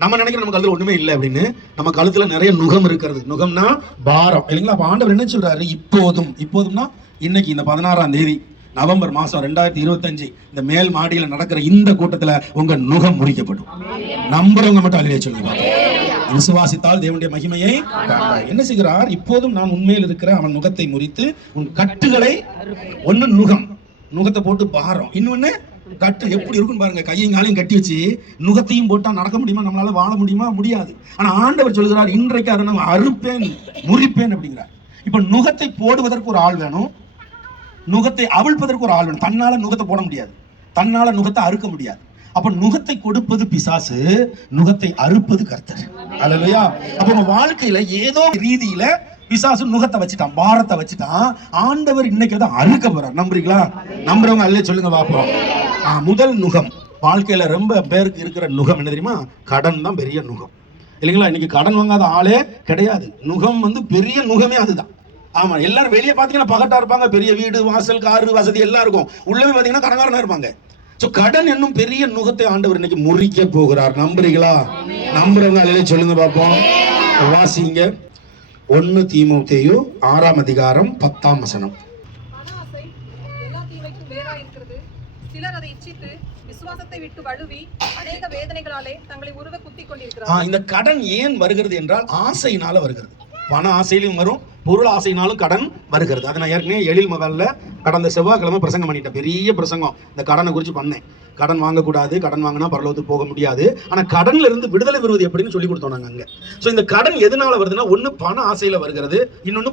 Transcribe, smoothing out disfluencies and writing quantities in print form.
நம்ம நினைக்கிறோம் நம்ம கழுத்துல ஒண்ணுமே இல்லை அப்படின்னு. நம்ம கழுத்துல நிறைய நுகம் இருக்கிறது. நுகம்னா பாரம் இல்லைங்களா? அப்ப ஆண்டவர் என்ன சொல்றாரு? இப்போதும்னா இன்னைக்கு இந்த 16ஆம் தேதி நவம்பர் மாசம் 2025 இந்த மேல் மாடியில நடக்கிற இந்த கூட்டத்துல உங்க நுகம் முறிக்கப்படும். நம்புறவங்க மட்டும் அல்லேலூயா சொல்லுங்க. விசுவாசித்தால் தேவனுடைய மகிமையை காண்பாய். என்ன செய்கிறார்? இப்போதும் நான் உண்மையில் இருக்கிற அவன் நுகத்தை முறித்து உன் கட்டுகளை, ஒண்ணு நுகத்தை போட்டு பாரம், இன்னொன்னு கட்டு. எப்படி இருக்குன்னு பாருங்க. கையும் காலையும் கட்டி வச்சு நுகத்தையும் போட்டா நடக்க முடியுமா? நம்மளால வாழ முடியுமா? முடியாது. ஆனா ஆண்டவர் சொல்கிறார், இன்றைக்கு அதை நான் அறுப்பேன், முறிப்பேன் அப்படிங்கிறார். இப்ப நுகத்தை போடுவதற்கு ஒரு ஆள் வேணும், நுகத்தை அவிழ்ப்பதற்கு ஒரு ஆள் வேணும். தன்னால நுகத்தை போட முடியாது, தன்னால நுகத்தை அறுக்க முடியாது. அப்ப நுகத்தை கொடுப்பது பிசாசு, நுகத்தை அறுப்பது கர்த்தர். அல்லேலூயா. அப்ப உங்க வாழ்க்கையில ஏதோ ரீதியில பிசாசு நுகத்தை வச்சுட்டான், பாரத்தை வச்சுட்டான். ஆண்டவர் இன்னைக்கு தான் அறுக்க போறார். நம்புறீங்களா? நம்புறவங்க அல்லே சொல்லுங்க பாப்போம். முதல் நுகம் வாழ்க்கையில ரொம்ப பேருக்கு இருக்கிற நுகம் என்ன தெரியுமா? கடன் தான் பெரிய நுகம் இல்லைங்களா? இன்னைக்கு கடன் வாங்காத ஆளே கிடையாது. நுகம் பெரிய நுகமே அதுதான். ஆமா, எல்லாரும் வெளியே பாத்தீங்கன்னா பகட்டா இருப்பாங்க, பெரிய வீடு வாசல் காரு வசதி எல்லாம் இருக்கும். உள்ளவே பாத்தீங்கன்னா கடன்காரனா இருப்பாங்க. கடன் என்னும் பெரிய நுகத்தை ஆண்டவர் இன்னைக்கு முறிக்க போகிறார். நம்புறீங்களா? நம்புறவங்க அல்லேலூயா சொல்லுங்க பாப்போம். வாசிங்க 1 தீமோத்தேயு 6ஆம் அதிகாரம் 10ஆம் வசனம். சிலர் அதை இச்சித்து விசுவாசத்தை விட்டு வழுவி அநேக வேதனைகளாலே தங்களை உருவ குத்திக் கொண்டிருக்கிறார்கள். இந்த கடன் ஏன் வருகிறது என்றால் ஆசையினால வருகிறது. பண ஆசையிலும் வரும், பொருள் ஆசையினாலும் கடன் வருகிறது. அதை நான் ஏற்கனவே எழில் மகால்ல கடந்த செவ்வாய்க்கிழமை பிரசங்கம் பண்ணிட்டேன். பெரிய பிரசங்கம் இந்த கடனை குறித்து பண்ணேன். கடன் வாங்கக்கூடாது, கடன் வாங்கினா பரலோகத்துக்கு போக முடியாது. ஆனா கடன்ல இருந்து விடுதலை பெறுவது எப்படின்னு சொல்லி கொடுத்தோம் நாங்க அங்க. இந்த கடன் எதனால வருதுன்னா, ஒண்ணு பண ஆசையில வருகிறது, இன்னொன்னு